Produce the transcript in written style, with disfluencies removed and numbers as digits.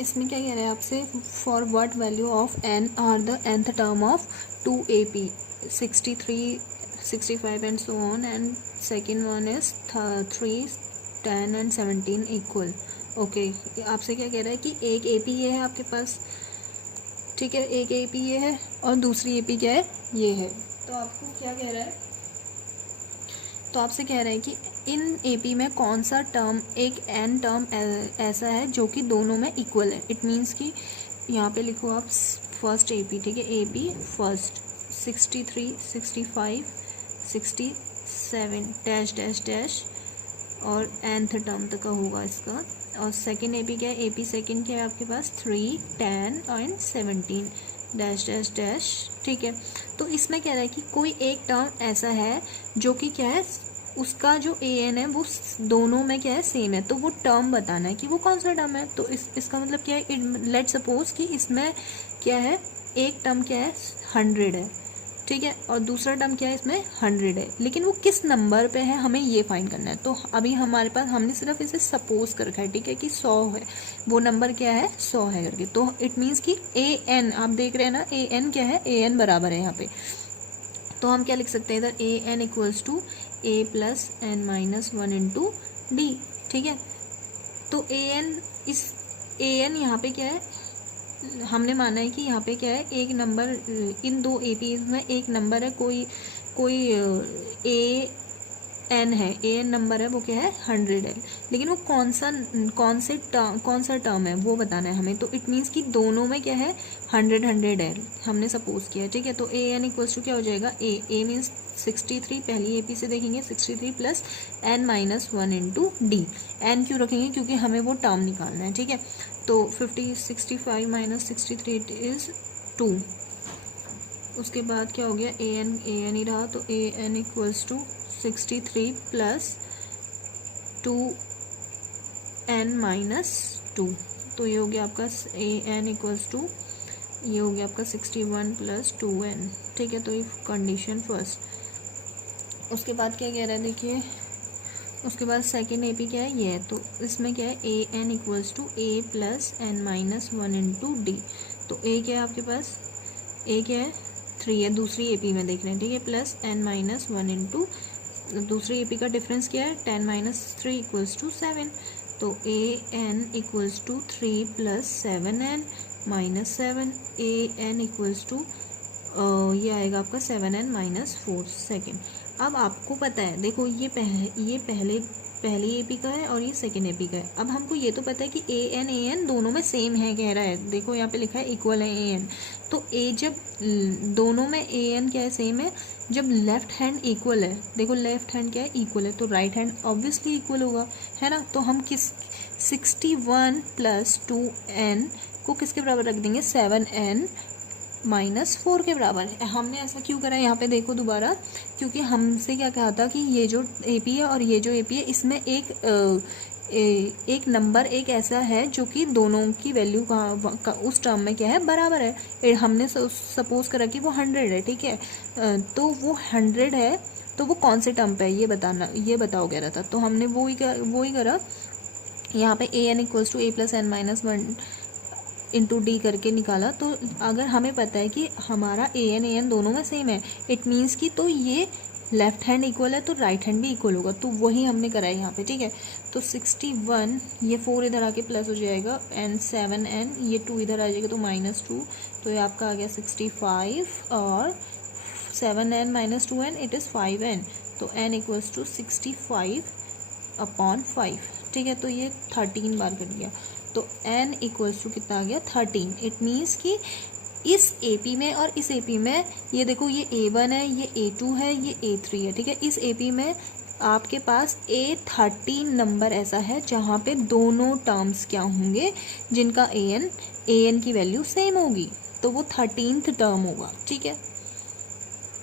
इसमें क्या कह रहा है आपसे, for what value of n are the nth term of 2AP 63 65 and so on, and second one is 3 10 and 17 equal. Okay, आपसे क्या कह रहा है कि एक AP ये है आपके पास, ठीक है, एक AP ये है और दूसरी AP क्या है, ये है। तो आपको क्या कह रहा है, तो आपसे कह रहा है कि इन AP में कौन सा टर्म, एक n टर्म ऐसा है जो कि दोनों में इक्वल है। इट मीन्स कि यहाँ पे लिखो आप फर्स्ट AP, ठीक है, AP first 63 65 67 dash dash dash और nth टर्म तक का होगा इसका। और सेकेंड AP क्या है, AP सेकेंड क्या है आपके पास 3 10 एंड 17 डैश डैश डैश, ठीक है। तो इसमें कह रहा है कि कोई एक टर्म ऐसा है जो कि क्या है, उसका जो an है वो दोनों में क्या है, सेम है। तो वो टर्म बताना है कि वो कौन सा टर्म है। तो इसका मतलब क्या है, लेट सपोज कि इसमें क्या है, एक टर्म क्या है 100 है, ठीक है, और दूसरा टर्म क्या है इसमें 100 है, लेकिन वो किस नंबर पे है हमें ये फाइंड करना है। तो अभी हमारे पास, हमने सिर्फ इसे सपोज कर रखा है, ठीक है, कि 100 है, वो नंबर क्या है 100 है करके। तो इट मीन्स कि an, आप देख रहे हैं ना, an क्या है, an बराबर है यहाँ पे। तो हम क्या लिख सकते हैं इधर, an equals to a plus n minus 1 into d, ठीक है। तो an यहाँ पे क्या है, हमने माना है कि यहाँ पे क्या है, एक नंबर, इन दो APs में एक नंबर है, कोई an है, an नंबर है, वो क्या है 100 है, लेकिन वो कौन सा टर्म है वो बताना है हमें। तो इट मीन्स कि दोनों में क्या है 100 100 है, हमने सपोज किया, ठीक है। तो an इक्वल्स टू क्या हो जाएगा, a मीन्स 63, पहली AP से देखेंगे 63 plus n minus 1 into D. n क्यों रखेंगे, क्योंकि हमें वो टर्म निकालना है, ठीक है। तो 65 माइनस 63 इज 2। उसके बाद क्या हो गया, an ही रहा, तो an equals to 63 plus 2n minus 2। तो ये हो गया आपका an इक्वल्स टू, ये हो गया आपका 61 प्लस 2n, ठीक है। तो ये कंडीशन फर्स्ट। उसके बाद क्या कह रहा है, देखिए, उसके बाद सेकेंड AP क्या है, ये है। तो इसमें क्या है, an equals to a plus n minus 1 into d. तो a क्या है आपके पास, a क्या है 3 है, दूसरी AP में देख रहे हैं, ठीक है, प्लस n माइनस 1 इंटू, दूसरी AP का डिफरेंस क्या है, 10 माइनस 3 इक्वल्स टू 7। तो an equals to 3 plus 7n minus 7, an equals to ये आएगा आपका 7n माइनस 4 सेकेंड। अब आपको पता है, देखो ये पहली AP का है और ये सेकेंड AP का है। अब हमको ये तो पता है कि an दोनों में सेम है, कह रहा है, देखो यहाँ पे लिखा है इक्वल है an। तो जब दोनों में an क्या है, सेम है, जब लेफ्ट हैंड इक्वल है, देखो लेफ्ट हैंड क्या है इक्वल है, तो राइट हैंड ऑब्वियसली इक्वल होगा, है ना। तो हम 61 प्लस 2n को किसके बराबर रख देंगे, 7n माइनस 4 के बराबर है। हमने ऐसा क्यों करा है, यहाँ पे देखो दोबारा, क्योंकि हमसे क्या कहा था कि ये जो AP है और ये जो AP है, इसमें एक नंबर एक ऐसा है जो कि दोनों की वैल्यू का उस टर्म में क्या है, बराबर है। हमने सपोज करा कि वो 100 है, ठीक है। तो वो 100 है, तो वो कौन से टर्म पे है ये बताओ कह रहा था। तो हमने वो ही करा, यहाँ पे an equals to a plus n minus 1 into d करके निकाला। तो अगर हमें पता है कि हमारा an दोनों में सेम है, इट मीन्स कि तो ये लेफ्ट हैंड इक्वल है तो राइट हैंड भी इक्वल होगा, तो वही हमने करा है यहाँ पे, ठीक है। तो 61, ये 4 इधर आके प्लस हो जाएगा, एंड 7n, ये 2 इधर आ जाएगा तो माइनस 2, तो ये आपका आ गया 65, और 7n minus 2n it is 5n, तो n इक्वल्स टू 65 अपॉन 5, ठीक है। तो ये 13 बार कट गया, तो n इक्वल्स टू कितना आ गया 13। इट मीन्स कि इस AP में और इस AP में, ये देखो ये A1 है, ये A2 है, ये A3 है, ठीक है। इस AP में आपके पास A13 नंबर ऐसा है जहाँ पे दोनों टर्म्स क्या होंगे, जिनका an की वैल्यू सेम होगी, तो वो 13th टर्म होगा, ठीक है।